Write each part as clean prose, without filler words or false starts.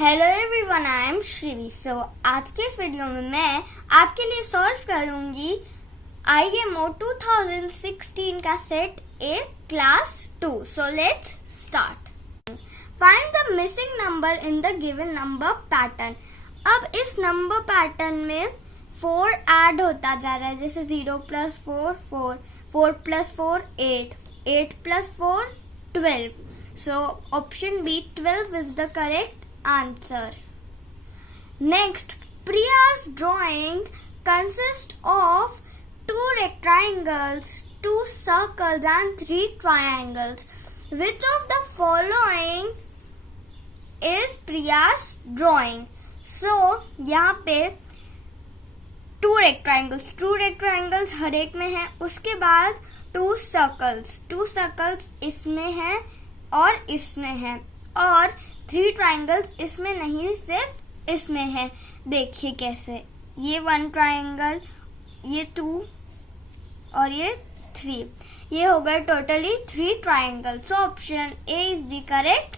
Hello everyone, I am Shri. आज के इस वीडियो में मैं आपके लिए सॉल्व करूंगी IMO 2016 का set A class 2। So let's start. Find the missing number in the given number pattern. अब इस नंबर पैटर्न में 4 ऐड होता जा रहा है, जैसे 0 + 4 4, 4 + 4 8, 8 + 4 12। So option B 12 is the correct answer. Next, Priya's drawing consists of 2 rectangles, 2 circles and 3 triangles. Which of the following is Priya's drawing? So यहाँ पे 2 rectangles हर एक में है, उसके बाद 2 circles इसमें है और इसमें है, और 3 ट्राइंगल्स इसमें नहीं, सिर्फ इसमें है। देखिए कैसे, ये 1 ट्राइंगल, ये 2 और ये 3, ये हो गए totally 3 triangle. So option A is the correct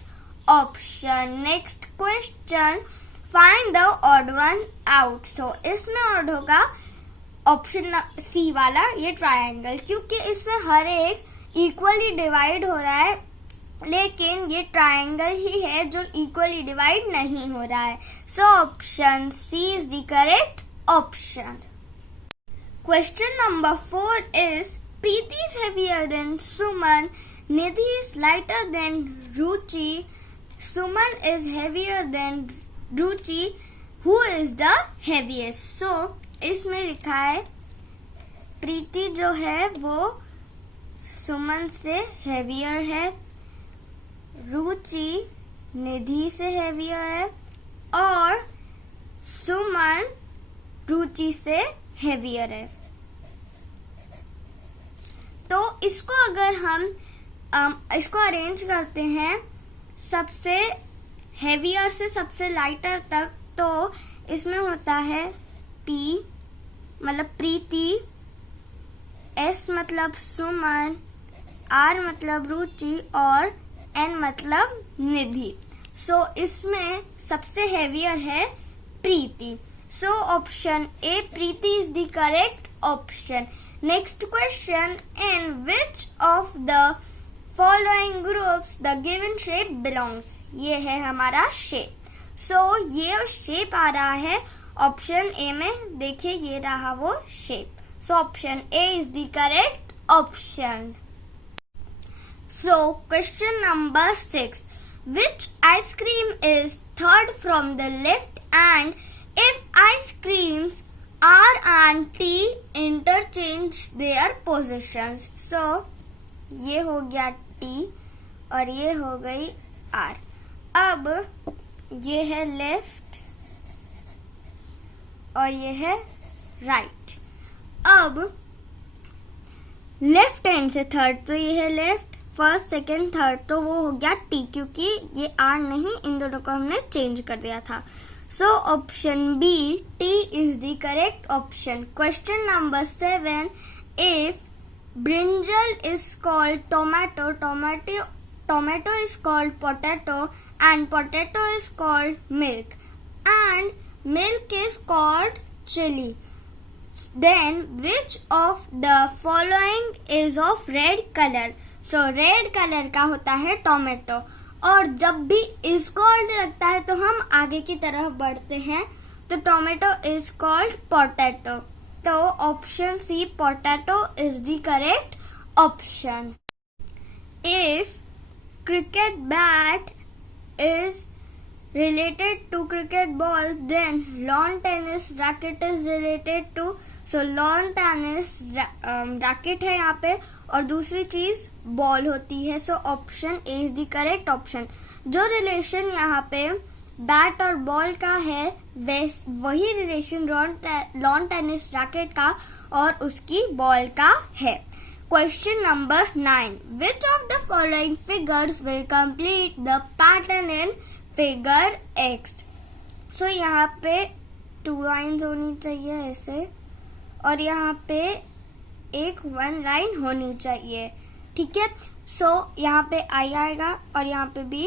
option. Next question, find the odd one out. So इसमें ऑड होगा ऑप्शन सी वाला, ये ट्राइंगल, क्योंकि इसमें हर एक इक्वली डिवाइड हो रहा है, लेकिन ये ट्राइंगल ही है जो इक्वली डिवाइड नहीं हो रहा है। So option C is the correct option. Question number 4 is Preeti is heavier than Suman, Nidhi is lighter than Ruchi, Suman is heavier than Ruchi, who is the heaviest. So इसमें लिखा है प्रीति जो है वो सुमन से हेवियर है, रुचि निधि से हेवियर है और सुमन रुचि से हेवियर है। तो इसको अगर हम इसको अरेंज करते हैं सबसे हेवियर से सबसे लाइटर तक, तो इसमें होता है P मतलब प्रीति, S मतलब सुमन, R मतलब रुचि और N मतलब निधि। सो इसमें सबसे हेवियर है Preeti. So option A Preeti is the correct option. Next question, in which of the following groups the given shape belongs. ये है हमारा शेप। सो ये शेप आ रहा है ऑप्शन ए में, देखिए ये रहा वो shape. So option A is the correct option. So question number 6, which ice cream is third from the left and if ice creams R and T interchange their positions? So ये हो गया T और ये हो गई R। अब ये है लेफ्ट और ये है राइट। अब लेफ्ट हैंड से थर्ड, तो ये है लेफ्ट, फर्स्ट सेकेंड थर्ड, तो वो हो गया टी, क्योंकि ये आर नहीं, इन दोनों को हमने चेंज कर दिया था। So option B T is the correct option. Question number 7, if brinjal is called tomato, tomato is called potato and potato is called milk and milk is called chilli, then which of the following is of red color? So red colour का होता है tomato, और जब भी is called लगता है तो हम आगे की तरफ बढ़ते हैं, तो टोमेटो इज कॉल्ड पोटैटो। तो option C potato is the correct option. If cricket bat is related to cricket ball, then lawn tennis racket is related to, so lawn tennis racket है यहाँ पे और दूसरी चीज बॉल होती है। So option A is the correct option. जो relation यहाँ पे बैट और बॉल का है वही रिलेशन लॉन टेनिस रैकेट का और उसकी बॉल का है। Question number 9, which of the following figures will complete the pattern in figure X. So यहाँ पे 2 लाइन्स होनी चाहिए ऐसे, और यहाँ पे एक 1 लाइन होनी चाहिए, ठीक है। सो यहाँ पे आई आएगा और यहाँ पे भी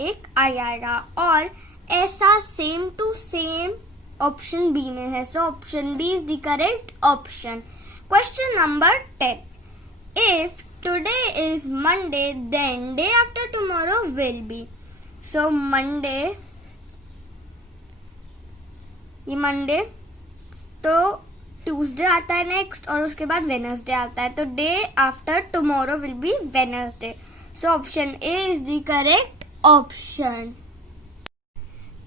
एक आई आएगा, और ऐसा same to same option B में है, so option B is the correct option. Question number 10, if today is Monday then day after tomorrow will be. So Monday, ये मंडे, तो ट्यूसडे आता है नेक्स्ट और उसके बाद वेडनेसडे आता है, तो day after tomorrow will B Wednesday, so option A is the correct option.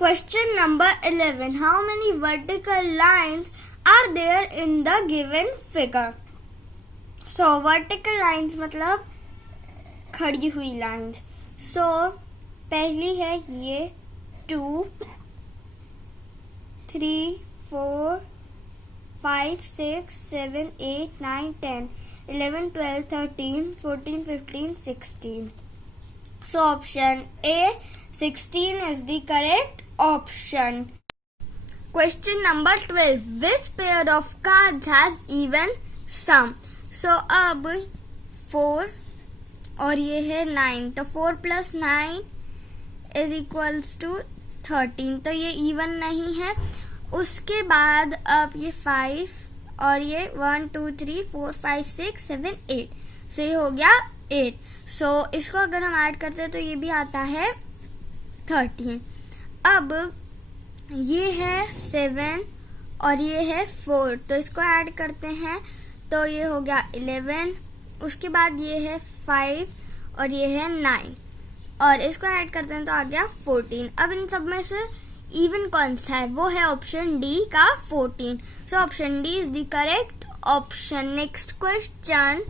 Question number 11. How many vertical lines are there in the given figure? So vertical lines मतलब खड़ी हुई lines. So पहली है ये 2, 3, 4, 5, 6, 7, 8, 9, 10, 11, 12, 13, 14, 15, 16. So option A 16 is the correct option. Question number 12. Which pair of cards has even sum? So अब 4 और ये है 9, तो 4 plus 9 is equals to 13, तो ये even नहीं है। उसके बाद अब ये 5 और ये 1, 2, 3, 4, 5, 6, 7, 8, so ये हो गया 8। so इसको अगर हम ऐड करते हैं तो ये भी आता है 13। अब ये है 7 और ये है 4, तो इसको ऐड करते हैं तो ये हो गया 11। उसके बाद ये है 5 और ये है 9 और इसको ऐड करते हैं तो आ गया 14। अब इन सब में से इवन कौन सा है, वो है ऑप्शन डी का 14, so option D is the correct option. Next question,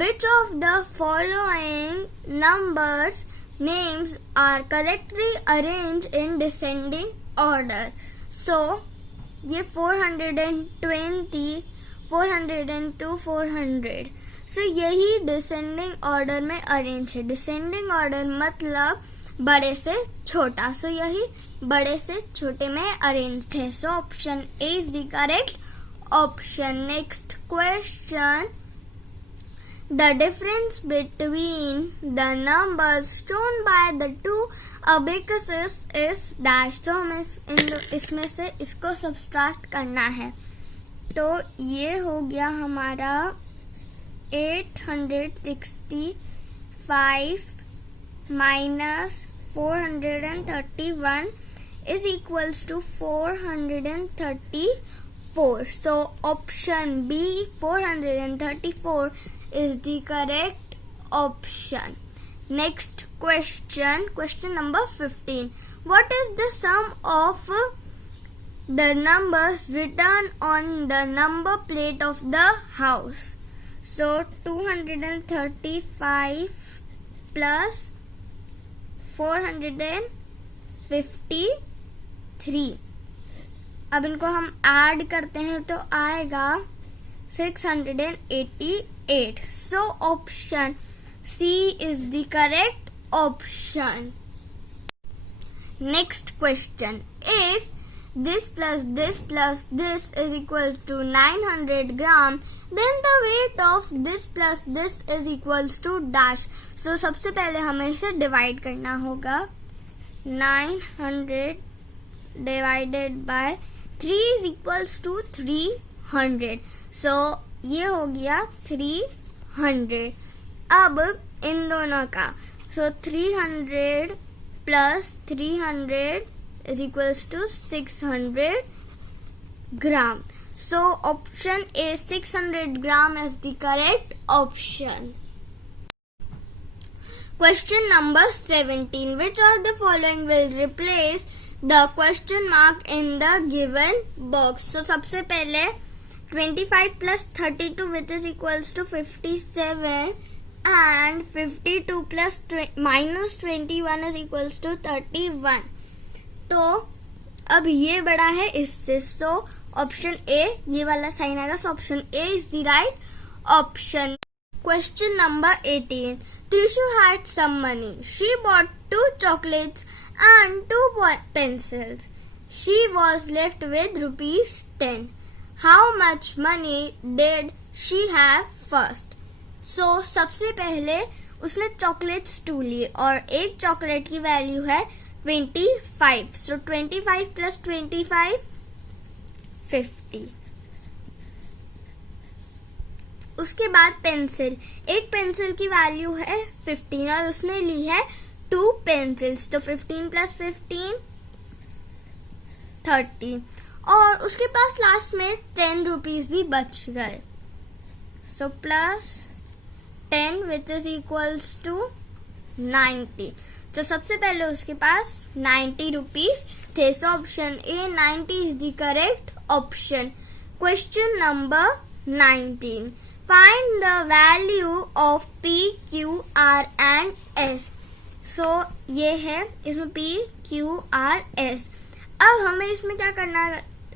which of the following numbers names are correctly arranged in descending order? So ये 420, 402, 400, so यही descending order में arrange है। descending order मतलब बड़े से छोटा, so यही बड़े से छोटे में arranged है, so option A is the correct option. Next question, the difference between the numbers shown by the two abacuses is dash, तो हमें इसमें से इसको सब्सट्रैक्ट करना है, तो ये हो गया हमारा 865 minus 431 is equals to 434, so option B 434 is the correct option. Next question, question number 15. What is the sum of the numbers written on the number plate of the house? So 235 plus 453. अब इनको हम add करते हैं तो आएगा 688. So option C is the correct option. Next question, if this plus this plus this is equal to 900 gram, then the weight of this plus this is equals to dash. So सबसे पहले हमें इसे divide करना होगा, 900 divided by 3 is equals to 300. So ये हो गया 300. अब इन दोनों का, so 300 plus 300 is equals to 600 gram. So option A 600 gram is the correct option. Question number 17. Which of the following will replace the question mark in the given box? So सबसे पहले 25 plus 32 which is equals to 57 and 52 plus minus 21 is equals to 31. तो अब ये बड़ा है इससे, so option A, ये वाला साइन आएगा, so option A is the right option. Question number 18. Trishu had some money. She bought 2 chocolates and 2 pencils. She was left with rupees 10. How much money did she have first? So सबसे पहले उसने chocolates 2 लिए और एक chocolate की value है 25. So 25 plus 25, 50. उसके बाद पेंसिल, एक पेंसिल की वैल्यू है 15 और उसने ली है 2 पेंसिल्स, तो 15 प्लस 15, 30. और उसके पास लास्ट में 10 रुपीज भी बच गए. So plus 10 which is equals to 90. तो सबसे पहले उसके पास 90 रुपीज थे. So option A 90 is the correct option. Question number 19. Find the value of P, Q, R and S. So ये है इसमें P, Q, R, S. अब हमें इसमें क्या करना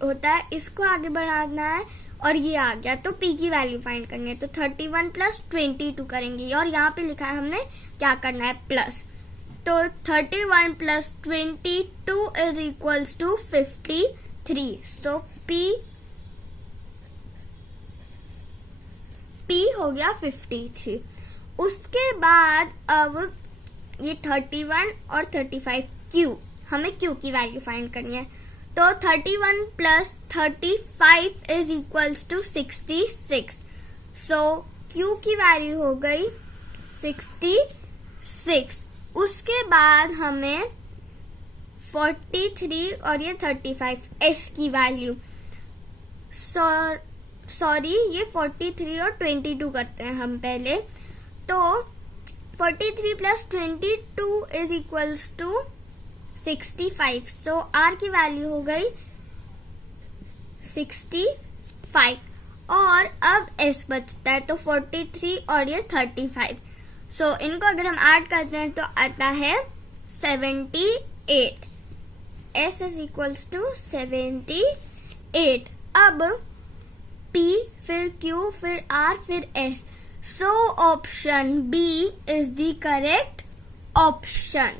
होता है, इसको आगे बढ़ाना है और ये आ गया तो P की वैल्यू फाइंड करनी है. तो 31 प्लस 22 करेंगे और यहाँ पे लिखा है हमने क्या करना है प्लस. तो 31 plus 22 is equals to 53. So P हो गया 53. उसके बाद अब ये 31 और 35 Q, हमें Q की वैल्यू फाइंड करनी है. तो 31 plus 35 is equals to 66. So Q की वैल्यू हो गई 66. उसके बाद हमें 43 और ये 35 S की वैल्यू, सॉरी ये 43 और 22 करते हैं हम पहले. तो 43 plus 22 is equals to 65. So R की वैल्यू हो गई 65 और अब S बचता है तो 43 और ये 35. सो इनको अगर हम ऐड करते हैं तो आता है 78. S is equals to 78. अब P फिर Q फिर R फिर S. So option B is the correct option.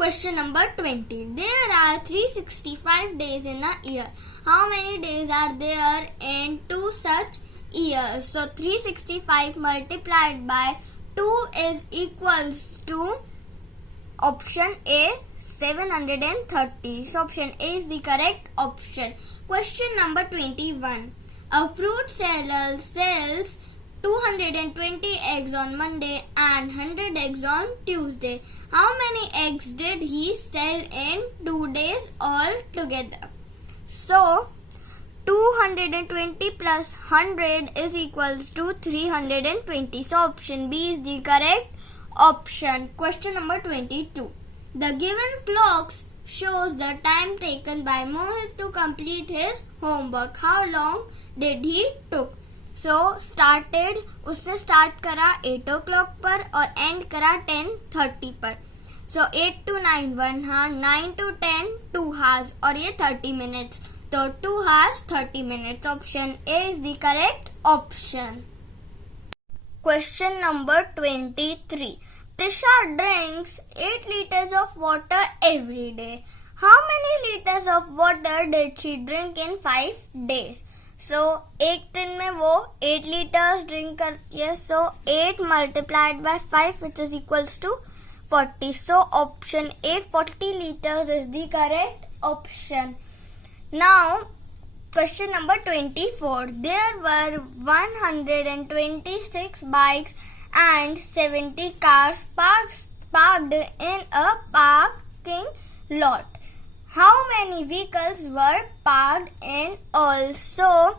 Question number 20. There are 365 days in a year. How many days are there in 2 such years? So 365 multiplied by 2 is equals to option A 730. So option A is the correct option. Question number 21. A fruit seller sells 220 eggs on Monday and 100 eggs on Tuesday. How many eggs did he sell in 2 days altogether? So 220 plus 100 is equals to 320. So option B is the correct option. Question number 22. The given clocks shows the time taken by Mohit to complete his homework. How long did he took? So उसने start करा 8 o'clock पर और and करा 10:30 पर. So 8 to 9 1 hour, 9 to 10 2 hours और ये 30 minutes. तो 2 hours 30 minutes. Option A is the correct option. Question number 23. Prisha drinks 8 liters of water every day. How many liters of water did she drink in 5 days? So एक दिन में वो 8 liters drink करती है. So 8 multiplied by 5 which is equals to 40. So option A 40 liters is the correct option. Now question number 24. There were 126 bikes and 70 cars parked in a parking lot. How many vehicles were parked in all? So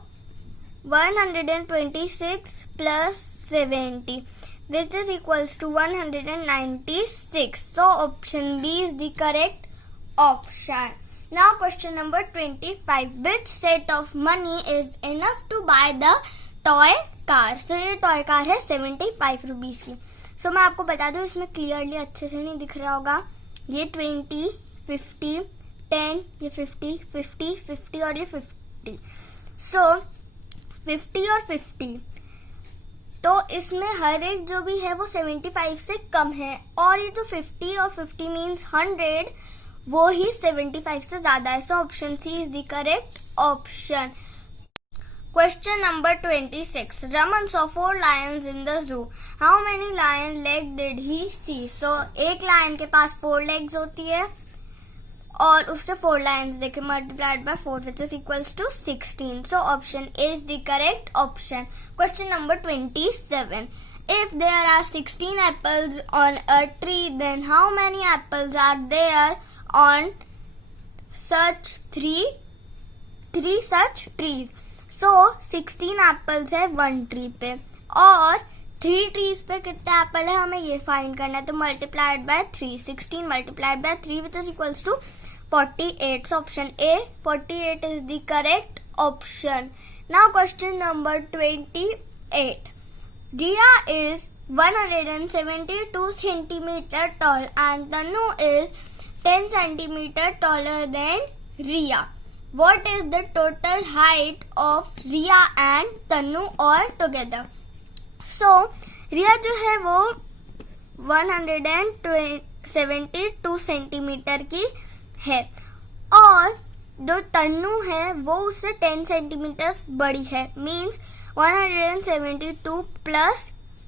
126 plus 70 which is equals to 196. So option B is the correct option. Now question number 25. Which set of money is enough to buy the toy car? So ये toy car है 75 rupees की. So मैं आपको बता दूं इसमें clearly अच्छे से नहीं दिख रहा होगा. ये 20, 50, 10, ये 50, 50, 50 और ये 50. So 50 और 50 तो इसमें हर एक जो भी है वो 75 से कम है और ये जो 50 और 50 मीन्स 100 वो ही 75 से ज्यादा है. So option C is the correct option. Question number 26. Raman saw 4 lions in the zoo. How many lion legs did he see? So एक lion के पास 4 legs होती है और उसने 4 lions देखे multiplied by 4 which is equals to 16. So option A is the correct option. Question number 27. If there are 16 apples on a tree, then how many apples are there on such three such trees? So 16 apples है 1 tree पे और 3 trees पे कितने Apple है हमें ये find करना है. तो multiplied by 3, 16 multiplied by 3 which is equals to 48. So option A 48 is the correct option. Now question number 28. Riya is 172 centimeter tall and Tanu is 10 centimeter taller than Riya. What is the total height of Riya and Tanu all together? So Riya जो है वो 172 centimetre की है और जो तनु है वो उससे 10 सेंटीमीटर बड़ी है. मीन्स 172 प्लस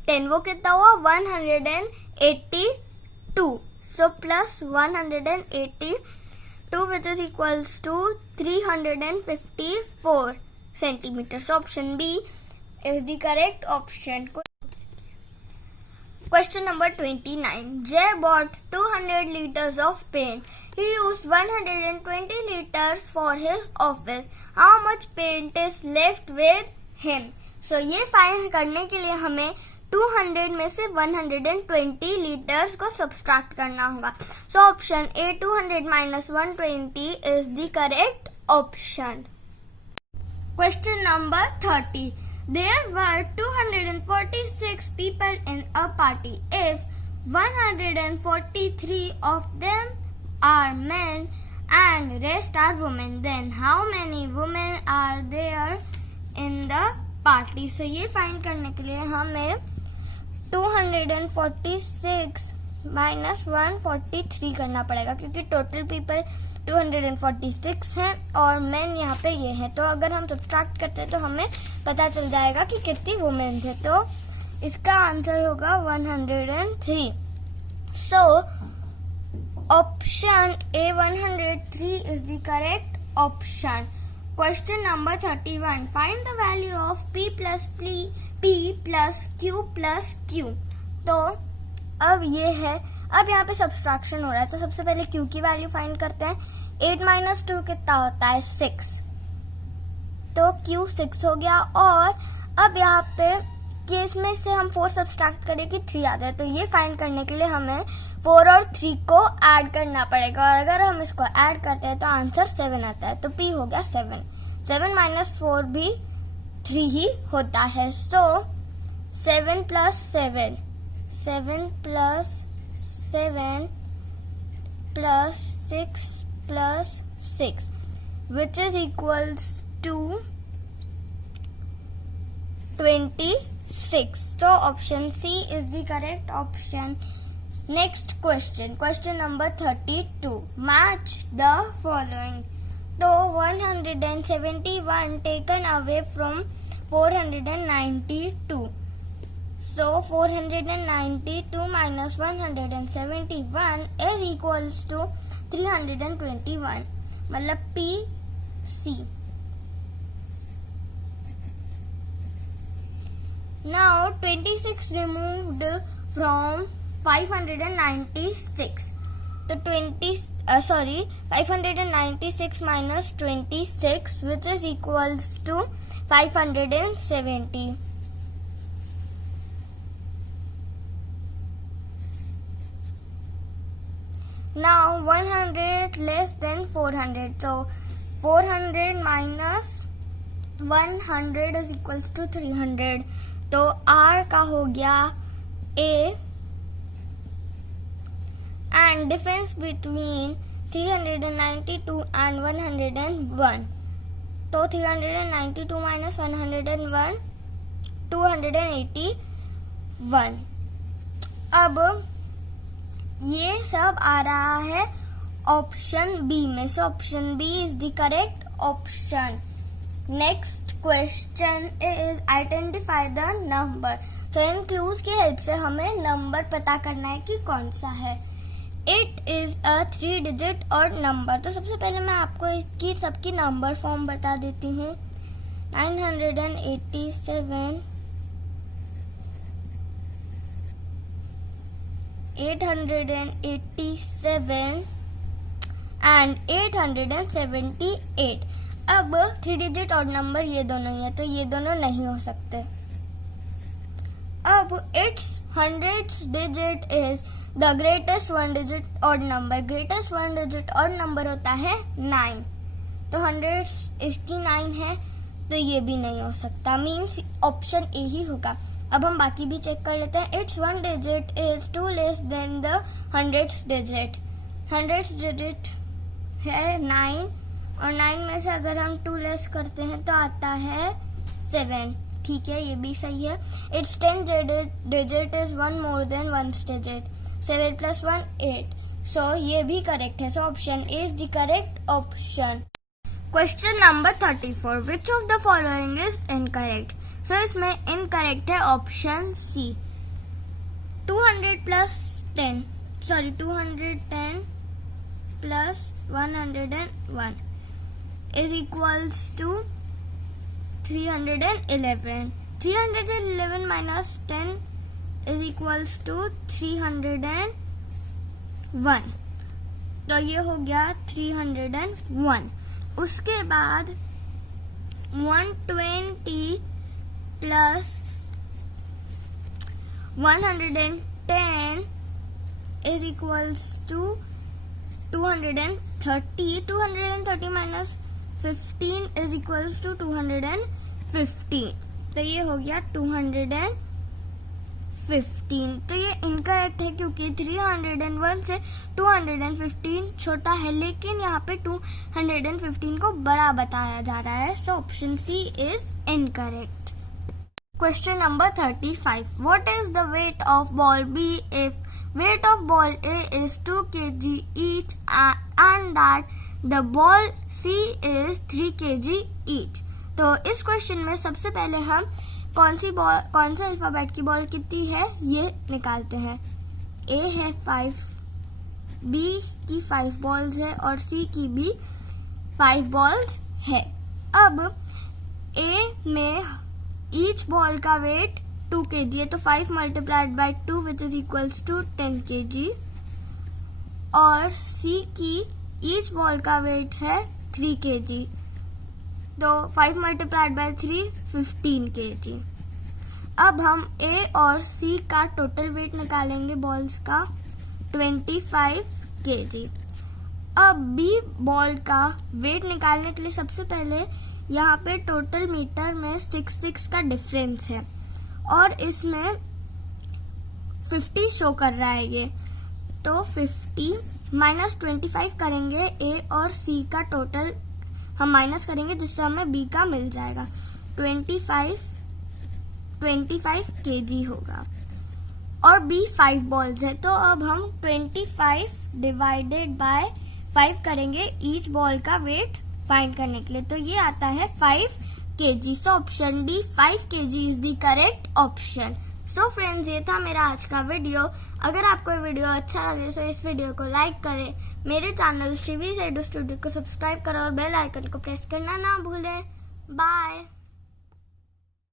10 वो कितना हुआ 182. So plus 182 which is equals to 354 centimeters. So option B is the correct option. Question number 29. Jay bought 200 liters of paint. He used 120 liters for his office. How much paint is left with him? So ये find करने के लिए हमें 200 में से 120 litres को subtract करना होगा. सो option A 200 minus 120 is the correct option. Question number 30. There were 246 people in a party. If 143 of them are men and rest are women, then how many women are there in the party? So ये find करने के लिए हमें 246 minus 143 करना पड़ेगा क्योंकि total people 246 है और मेन यहाँ पे ये है. तो अगर हम सब्सट्रैक्ट करते हैं तो हमें पता चल जाएगा कि कितनी वुमेन्स है. तो इसका आंसर होगा 103. सो option A 103 is the correct option. Question number 31. Find the value of P plus Q plus Q. तो अब ये है, अब यहाँ पे सब्सट्रैक्शन हो रहा है तो सबसे पहले Q की वैल्यू फाइंड करते हैं. 8 माइनस 2 कितना होता है 6. तो Q 6 हो गया और अब यहाँ पे केस में से हम 4 सब्सट्रैक्ट करें कि 3 आता है. तो ये फाइंड करने के लिए हमें 4 और 3 को ऐड करना पड़ेगा और अगर हम इसको ऐड करते हैं तो आंसर 7 आता है. तो P हो गया 7. 7 माइनस 4 भी 3 ही होता है. सो 7 plus 7 plus 7 plus 6 plus 6 which is equals to 26. So option C is the correct option. Next question. Question number 32. Match the following. So 171 taken away from 492. So 492 minus 171 is equals to 321. मतलब P C. Now 26 removed from 596. तो 596 minus 26 which is equals to 570. Now 100 less than 400. So 400 minus 100 is equals to 300. तो R का हो गया A and difference between 392 and 101. तो 392 minus 101 281. अब ये सब आ रहा है ऑप्शन बी में. So option B is the correct option. Next question is identify the number. तो इन क्लूज की हेल्प से हमें नंबर पता करना है कि कौन सा है। इट इज अ 3 डिजिट और नंबर। तो सबसे पहले मैं आपको इसकी सबकी नंबर फॉर्म बता देती हूँ। 987, 887 एंड 878। अब 3 डिजिट और नंबर ये दोनों ही है, तो ये दोनों नहीं हो सकते। अब it's 100th digit is the greatest 1 digit और नंबर। ग्रेटेस्ट 1 डिजिट और नंबर होता है 9, तो 100 इसकी 9 है, तो ये भी नहीं हो सकता, मीन्स ऑप्शन ए ही होगा। अब हम बाकी भी चेक कर लेते हैं। It's 1 digit is 2 less than the 100th digit. 100th digit है 9 और 9 में से अगर हम 2 लेस करते हैं तो आता है 7। ठीक है, ये भी सही है। It's 10 digit is 1 more than 1 digit. 7 + 1 8, so ये भी करेक्ट है। So option A is the correct option. Question number 34, which of the following is incorrect. So इसमें इनकरेक्ट है option C. 210 plus 101 is equals to 311. 311 minus 10 is equals to 301. तो ये हो गया 301। उसके बाद 120 plus 110 is equals to 230. 230 minus 15 is equals to 215. तो ये हो गया 215। तो ये इनकरेक्ट है क्योंकि 301 से 215 छोटा है, लेकिन यहाँ पे 215 को बड़ा बताया जा रहा है। So option C is incorrect. Question number 35. What is the weight of ball B if weight of ball A is 2 kg each and that the ball C is 3 kg each? तो इस क्वेश्चन में सबसे पहले हम कौन से alphabet की ball कितनी है ये निकालते हैं। A है 5, B की 5 बॉल्स है और C की भी 5 बॉल्स है। अब A में ईच बॉल का वेट 2 kg है, तो 5 multiplied by 2 which is equals to 10 kg और C की ईच बॉल का वेट है 3 kg, तो 5 multiplied by 3 15 kg। अब हम A और C का टोटल वेट निकालेंगे बॉल्स का 25 kg। अब B बॉल का वेट निकालने के लिए सबसे पहले यहाँ पे टोटल मीटर में 6 का डिफरेंस है और इसमें 50 शो कर रहा है ये, तो 50 माइनस 25 करेंगे। A और C का टोटल हम माइनस करेंगे जिससे हमें B का मिल जाएगा। 25 kg होगा और B 5 बॉल्स है, तो अब हम 25 डिवाइडेड बाय 5 करेंगे ईच बॉल का वेट फाइंड करने के लिए, तो ये आता है 5 kg। So option D 5 kg is the correct option. So friends, ये था मेरा आज का वीडियो। अगर आपको ये वीडियो अच्छा लगे तो इस वीडियो को लाइक करें, मेरे चैनल शिवीज एडू स्टूडियो को सब्सक्राइब करें और बेल आइकन को प्रेस करना ना भूलें। बाय।